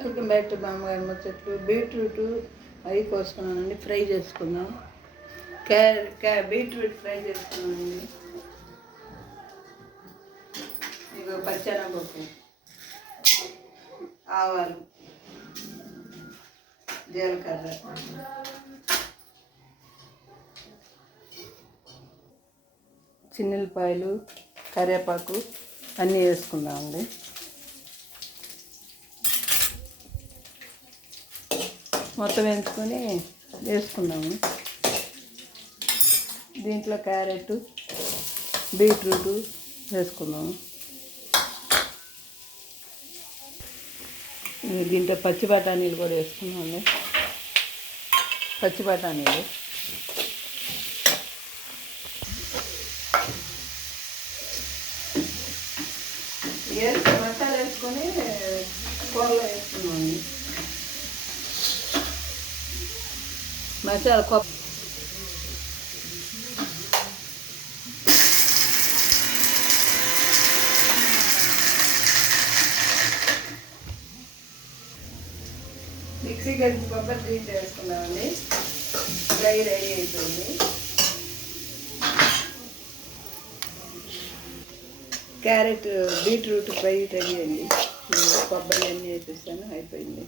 Welcome back to బామ్మగారి ముచ్చట్లు. Beetroot అవి కోసుకున్నానండి, fry చేసుకుందాం. బీట్రూట్ ఫ్రై చేసుకున్నానండి. ఇక పచ్చెనగపప్పు, ఆవాలు, జీలకర్ర, చిన్నులపాయలు, కరివేపాకు అన్నీ వేసుకుందామండి. మొత్తం వేసుకొని వేసుకుందాము. దీంట్లో క్యారెట్, బీట్రూట్ వేసుకుందాము. దీంట్లో పచ్చి బఠానీలు కూడా వేసుకున్నాము. పచ్చి బఠానీలు మసాలా వేసుకొని కూరలో వేసుకున్నామండి. మసాలా మిక్సీ కలిసి కొబ్బరి తీసి వేసుకున్నామండి. ఫ్రై రెడీ అయిపోయింది. క్యారెట్ బీట్రూట్ ఫ్రై రెడీ అయింది. కొబ్బరి అన్నీ వేసేసాను, అయిపోయింది.